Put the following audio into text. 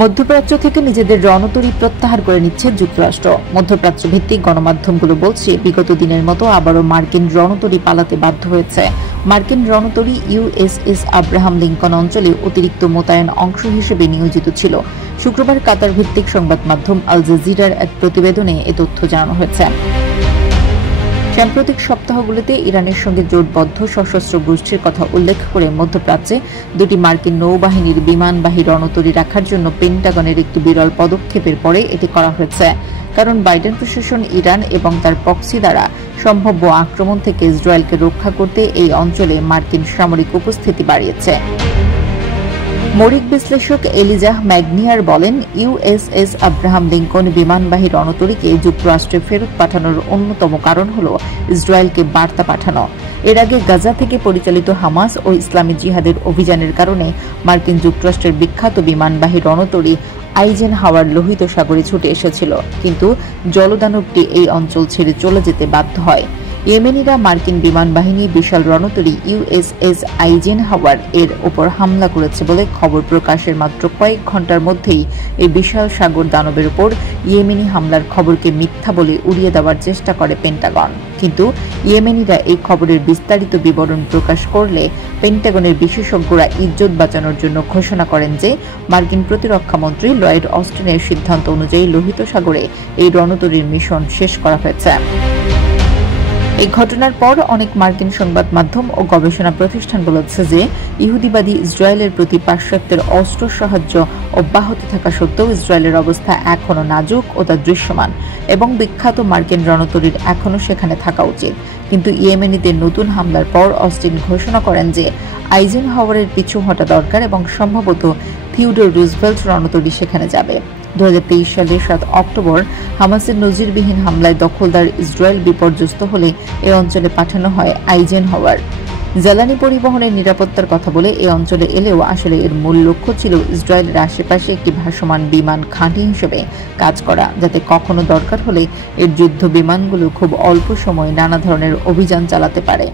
মধ্যপ্রাচ্য থেকে নিজেদের রণতরী প্রত্যাহার করে নিচ্ছে যুক্তরাষ্ট্র। মধ্যপ্রাচ্য ভিত্তিক গণমাধ্যমগুলো বলছে, বিগত দিনের মতো আবারও মার্কিন রণতরী পালাতে বাধ্য হয়েছে। মার্কিন রণতরী ইউএসএস আব্রাহাম লিঙ্কন অঞ্চলে অতিরিক্ত মোতায়েন অংশ হিসেবে নিয়োজিত ছিল। শুক্রবার কাতার ভিত্তিক সংবাদ মাধ্যম আল জাজিরার এক প্রতিবেদনে এ তথ্য জানানো হয়েছে। সাম্প্রতিক সপ্তাহগুলোতে ইরানের সঙ্গে জোটবদ্ধ সশস্ত্র গোষ্ঠীর কথা উল্লেখ করে মধ্যপ্রাচ্যে দুটি মার্কিন নৌবাহিনীর বিমানবাহী রণতরী রাখার জন্য পেন্টাগনের একটি বিরল পদক্ষেপের পরে এটি করা হয়েছে। কারণ বাইডেন প্রশাসন ইরান এবং তার প্রক্সি দ্বারা সম্ভাব্য আক্রমণ থেকে ইসরায়েলকে রক্ষা করতে এই অঞ্চলে মার্কিন সামরিক উপস্থিতি বাড়িয়েছে। মৌলিক বিশ্লেষক এলিজাহ ম্যাগনিয়ার বলেন, ইউএসএস আব্রাহাম লিঙ্কন বিমানবাহী রণতরীকে যুক্তরাষ্ট্রে ফেরত পাঠানোর অন্যতম কারণ হল ইসরায়েলকে বার্তা পাঠানো। এর আগে গাজা থেকে পরিচালিত হামাস ও ইসলামী জিহাদের অভিযানের কারণে মার্কিন যুক্তরাষ্ট্রের বিখ্যাত বিমানবাহী রণতরী আইজেনহাওয়ার লোহিত সাগরে ছুটে এসেছিল, কিন্তু জলদানবটি এই অঞ্চল ছেড়ে চলে যেতে বাধ্য হয়। ইয়েমেনিরা মার্কিন বিমান বাহিনী বিশাল রণতরী ইউএসএস আইজেনহাওয়ার এর ওপর হামলা করেছে বলে খবর প্রকাশের মাত্র কয়েক ঘন্টার মধ্যেই এই বিশাল সাগর দানবের উপর ইয়েমেনি হামলার খবরকে মিথ্যা বলে উড়িয়ে দেওয়ার চেষ্টা করে পেন্টাগন। কিন্তু ইয়েমেনিরা এই খবরের বিস্তারিত বিবরণ প্রকাশ করলে পেন্টাগনের বিশেষজ্ঞরা ইজ্জত বাঁচানোর জন্য ঘোষণা করেন যে মার্কিন প্রতিরক্ষা মন্ত্রী লয়েড অস্টিনের সিদ্ধান্ত অনুযায়ী লোহিত সাগরে এই রণতরীর মিশন শেষ করা হয়েছে। এই ঘটনার পর অনেক মার্কিন সংবাদ মাধ্যম ও গবেষণা প্রতিষ্ঠান বলেছে যে ইহুদিবাদী ইসরায়েলের প্রতি পাশ্চাত্যের অস্ত্র সাহায্য অব্যাহত থাকা সত্ত্বেও ইসরায়েলের অবস্থা এখনও নাজুক ও তা দৃশ্যমান এবং বিখ্যাত মার্কিন রণতরীর এখনও সেখানে থাকা উচিত। কিন্তু ইয়েমেনিতে নতুন হামলার পর অস্টিন ঘোষণা করেন যে আইজেনহাওয়ারের পিছু হটা দরকার এবং সম্ভবত থিওডোর রুজভেল্ট রণতরী সেখানে যাবে। 2023 সালের 7 অক্টোবর হামাসের নজিরবিহীন হামলায় দখলদার ইসরায়েল বিপর্যস্ত হলে এ অঞ্চলে পাঠানো হয় আইজেনহাওয়ার। জ্বালানি পরিবহনের নিরাপত্তার কথা বলে এ অঞ্চলে এলেও আসলে এর মূল লক্ষ্য ছিল ইসরায়েলের আশেপাশে একটি ভাসমান বিমান ঘাঁটি হিসেবে কাজ করা, যাতে কখনো দরকার হলে এর যুদ্ধ বিমানগুলো খুব অল্প সময়ে নানা ধরনের অভিযান চালাতে পারে।